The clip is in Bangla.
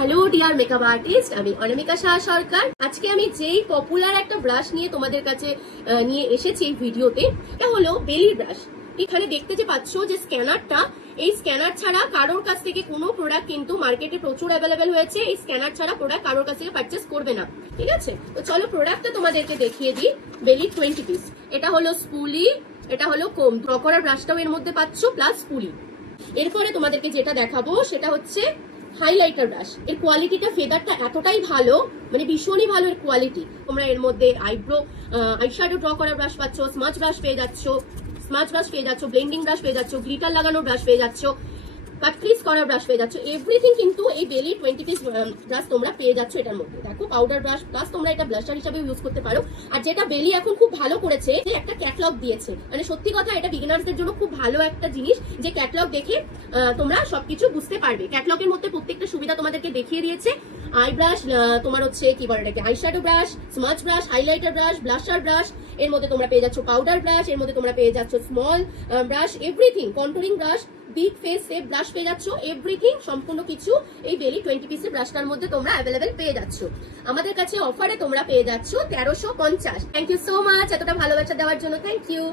হ্যালো ডিয়ার মেকআপ আর্টিস্ট, আমি অনামিকা সাহা সরকার। আজকে আমি যেই পপুলার একটা ব্রাশ নিয়ে তোমাদের কাছে নিয়ে এসেছি এই ভিডিওতে, এটা হলো বেলি ব্রাশ। এখানে দেখতে যে পাচ্ছ যে স্ক্যানারটা, এই স্ক্যানার ছাড়া কারোর কাছ থেকে কোনো প্রোডাক্ট কিন্তু মার্কেটে প্রচুর অ্যাভেলেবেল হয়েছে। এই স্ক্যানার ছাড়া প্রোডাক্ট কারোর কাছ থেকে পারচেস করবে না, ঠিক আছে? তো চলো প্রোডাক্টটা তোমাদেরকে দেখিয়ে দিই। বেলি 20 পিস। এটা হলো স্পুলি, এটা হলো কোম। ড্র করার ব্রাশটাও এর মধ্যে পাচ্ছ, প্লাস স্পুলি। এরপরে তোমাদেরকে যেটা দেখাবো সেটা হচ্ছে হাইলাইটার ব্রাশ। এর কোয়ালিটিটা, ফেদারটা এতটাই ভালো, মানে ভীষণই ভালো এর কোয়ালিটি। তোমরা এর মধ্যে আইশ্যাডো ড্র করার ব্রাশ পাচ্ছ, স্মাচ ব্রাশ পেয়ে যাচ্ছ, ব্লেন্ডিং ব্রাশ পেয়ে যাচ্ছ, গ্লিটার লাগানোর ব্রাশ পেয়ে যাচ্ছ, কাট ক্রিজ করার ব্রাশ পেয়ে যাচ্ছ। এভরিথিং কিন্তু এই বেলি 20 পিস ব্রাশ তোমরা পেয়ে যাচ্ছ এটার মধ্যে। দেখো পাউডার ব্রাশ, প্লাস তোমরা এটা ব্লাশার হিসেবে ইউজ করতে পারো। আর যেটা বেলি এখন খুব ভালো করেছে, যে একটা ক্যাটালগ দিয়েছে। মানে সত্যি কথা, এটা বিগিনার্সদের জন্য খুব ভালো একটা জিনিস, যে ক্যাটালগ দেখে তোমরা সবকিছু বুঝতে পারবে। ক্যাটালগের মধ্যে প্রত্যেকটা সুবিধা তোমাদেরকে দেখিয়ে দিয়েছে। আই ব্রাশ, তোমার হচ্ছে কি বলে এটাকে, eyeshadow brush, smudge brush, highlighter brush, blusher brush, এর মধ্যে তোমরা পেয়ে যাচ্ছ পাউডার ব্রাশ, এর মধ্যে তোমরা পেয়ে যাচ্ছ small brush, everything, contouring brush, big face shape brush পেয়ে যাচ্ছ। এভরিথিং সম্পূর্ণ কিছু এই বেলি 20 পিসের ব্রাশটার মধ্যে তোমরা অ্যাভেলেবেল পেয়ে যাচ্ছ। আমাদের কাছে অফারে তোমরা পেয়ে যাচ্ছ 1350। থ্যাংক ইউ সো মাচ এতটা ভালোবাসা দেওয়ার জন্য। Thank you.